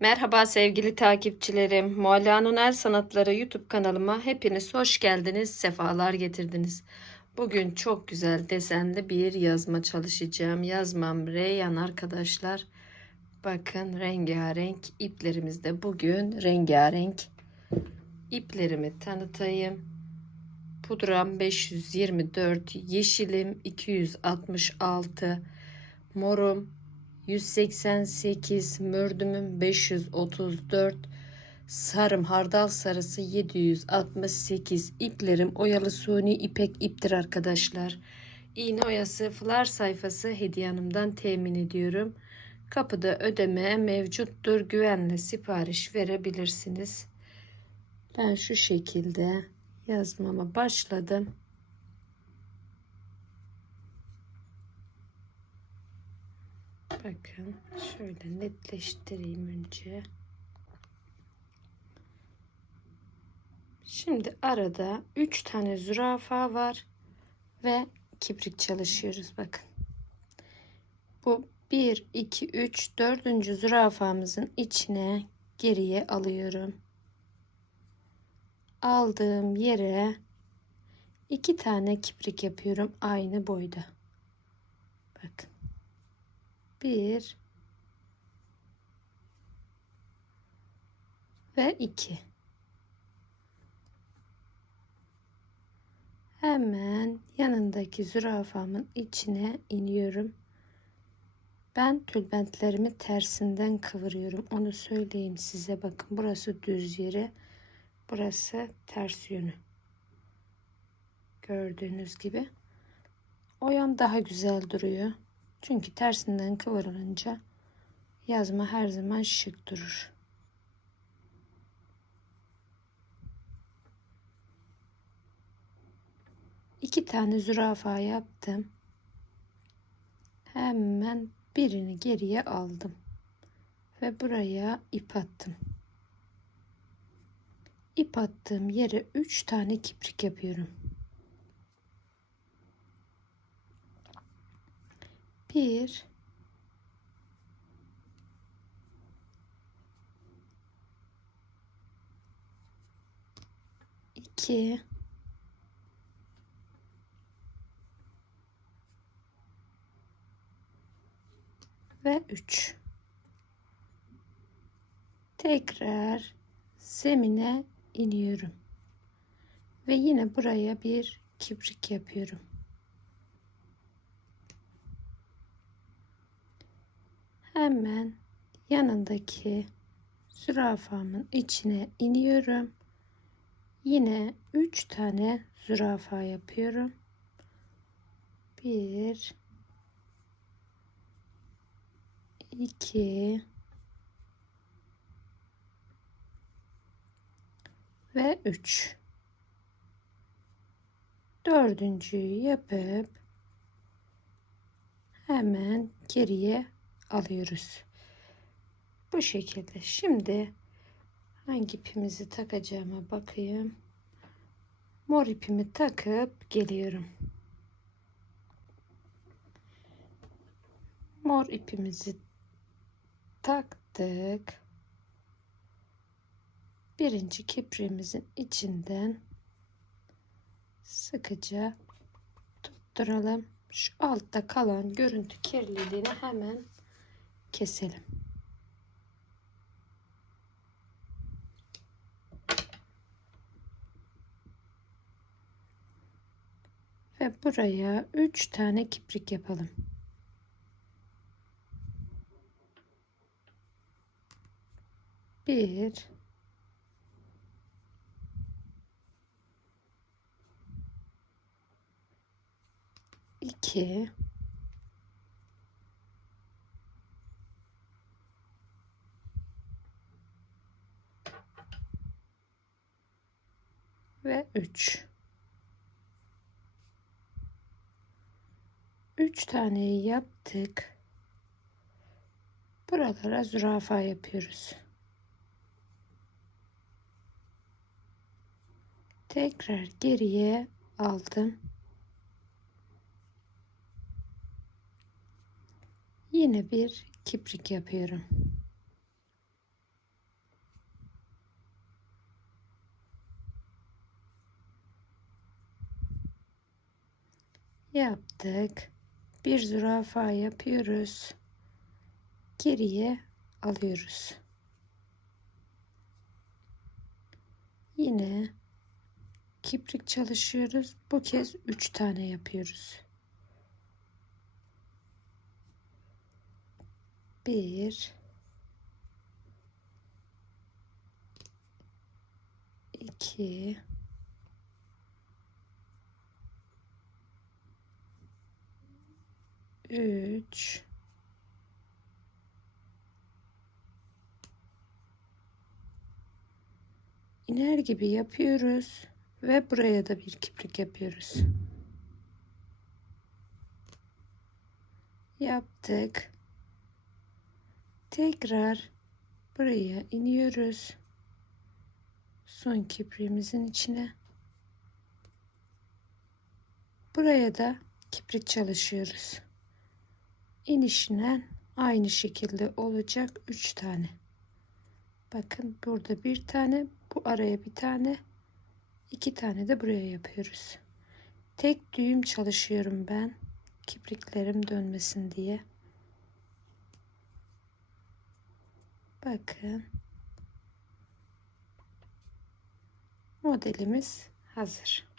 Merhaba sevgili takipçilerim. Mualla'nın El Sanatları YouTube kanalıma hepiniz hoş geldiniz, sefalar getirdiniz. Bugün çok güzel desenli bir yazma çalışacağım. Yazmam Reyyan arkadaşlar. Bakın rengarenk iplerimiz de bugün rengarenk. İplerimi tanıtayım. Pudram 524, yeşilim 266, morum 188, mürdümüm 534, sarım hardal sarısı 768, iplerim oyalı suni ipek iptir arkadaşlar. İğne oyası flar sayfası hediye hanımdan temin ediyorum. Kapıda ödeme mevcuttur. Güvenle sipariş verebilirsiniz. Ben şu şekilde yazmama başladım. Bakın şöyle netleştireyim önce. Şimdi arada 3 tane zürafa var ve kibrik çalışıyoruz bakın. Bu 1 2 3 4. zürafamızın içine geriye alıyorum. Aldığım yere iki tane kibrik yapıyorum aynı boyda. Bakın bir ve iki. Hemen yanındaki zürafamın içine iniyorum. Ben tülbentlerimi tersinden kıvırıyorum. Onu söyleyeyim size. Bakın burası düz yeri. Burası ters yönü. Gördüğünüz gibi. Oyam daha güzel duruyor. Çünkü tersinden kıvırılınca yazma her zaman şık durur. İki tane zürafa yaptım. Hemen birini geriye aldım. Ve buraya ip attım. İp attığım yere üç tane kiprik yapıyorum. Bir iki ve üç. Tekrar zemine iniyorum. Ve yine buraya bir kibrik yapıyorum. Hemen yanındaki zürafamın içine iniyorum. Yine 3 tane zürafa yapıyorum. 1 2 ve 3 dördüncüyü yapıp hemen geriye alıyoruz. Bu şekilde. Şimdi hangi ipimizi takacağıma bakayım. Mor ipimi takıp geliyorum. Mor ipimizi taktık. Birinci kipriğimizin içinden sıkıca tutturalım. Şu altta kalan görüntü kirliliğini hemen keselim. Ve buraya 3 tane kiprik yapalım. Bir, iki, ve 3. 3 taneyi yaptık. Buralara zürafa yapıyoruz. Tekrar geriye aldım. Yine bir kiprik yapıyorum. Yaptık. Bir zürafa yapıyoruz. Geriye alıyoruz. Yine kiprik çalışıyoruz. Bu kez 3 tane yapıyoruz. 1 2 3 iner gibi yapıyoruz ve buraya da bir kiprik yapıyoruz. Yaptık. Tekrar buraya iniyoruz. Son kipriğimizin içine. Buraya da kiprik çalışıyoruz. İnişinden aynı şekilde olacak 3 tane. Bakın burada bir tane, bu araya bir tane, iki tane de buraya yapıyoruz. Tek düğüm çalışıyorum ben. Kipriklerim dönmesin diye. Bakın. Modelimiz hazır.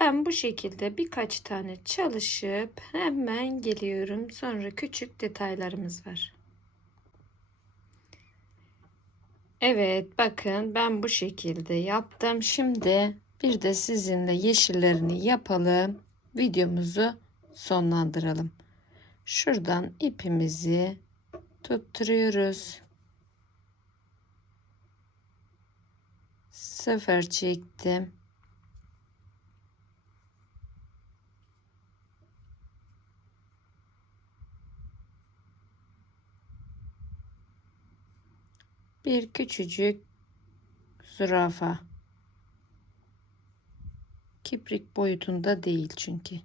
Ben bu şekilde birkaç tane çalışıp hemen geliyorum. Sonra küçük detaylarımız var. Evet bakın ben bu şekilde yaptım. Şimdi bir de sizinle yeşillerini yapalım. Videomuzu sonlandıralım. Şuradan ipimizi tutturuyoruz. Sıfır çektim. Bir küçücük zürafa. Kiprik boyutunda değil çünkü.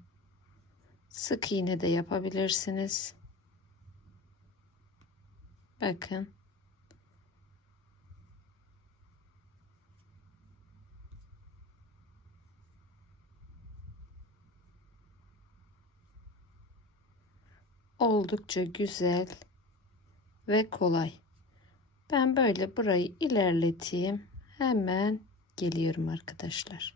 Sık iğne de yapabilirsiniz. Bakın. Oldukça güzel ve kolay. Ben böyle burayı ilerleteyim. Hemen geliyorum arkadaşlar.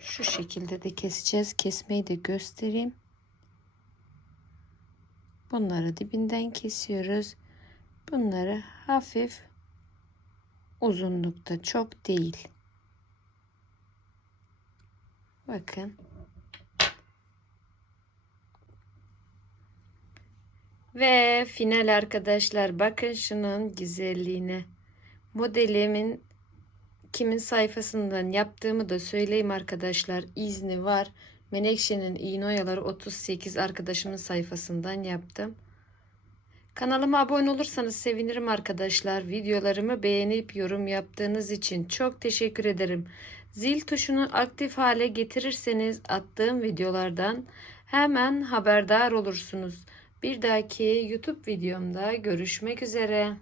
Şu şekilde de keseceğiz. Kesmeyi de göstereyim. Bunları dibinden kesiyoruz. Bunları hafif uzunlukta çok değil. Bakın. Ve final arkadaşlar bakın şunun güzelliğine. Modelimin kimin sayfasından yaptığımı da söyleyeyim arkadaşlar. İzni var. Menekşe'nin iğne oyaları 38 arkadaşımın sayfasından yaptım. Kanalıma abone olursanız sevinirim arkadaşlar. Videolarımı beğenip yorum yaptığınız için çok teşekkür ederim. Zil tuşunu aktif hale getirirseniz attığım videolardan hemen haberdar olursunuz. Bir dahaki YouTube videomda görüşmek üzere.